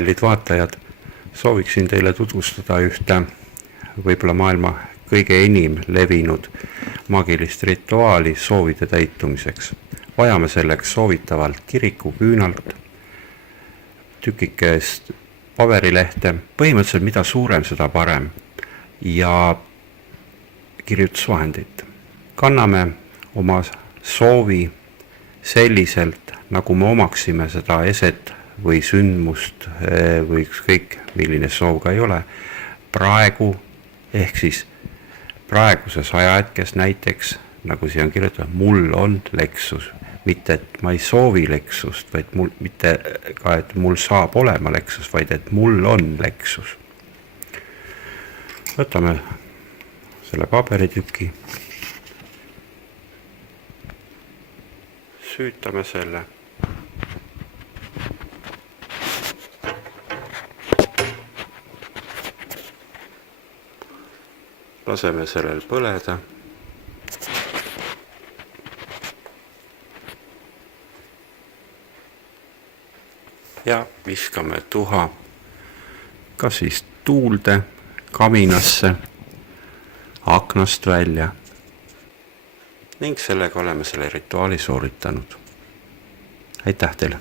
kallid vaatajad, sooviksin teile tutvustada ühte võib-olla maailma kõige enim levinud maagilist rituaali soovide täitumiseks. Vajame selleks soovitavalt kirikuküünalt, tükikest paberilehte, põhimõtteliselt mida suurem, seda parem, ja kirjutusvahendit. Kanname oma soovi selliselt, nagu me omaksime seda eset või sündmust või ükskõik milline soov ka ei ole, praegu ehk siis praeguses ajahetkes näiteks, nagu siia on kirjutatud, mul on leksus, mitte et ma ei soovi leksust, vaid mitte ka, et mul saab olema leksus, vaid et mul on leksus. Võtame selle paberitüki, süütame selle. Laseme sellel põleda. Ja viskame tuha kas siis tuulde, kaminasse, aknast välja ning sellega oleme selle rituaali sooritanud. Aitäh teile!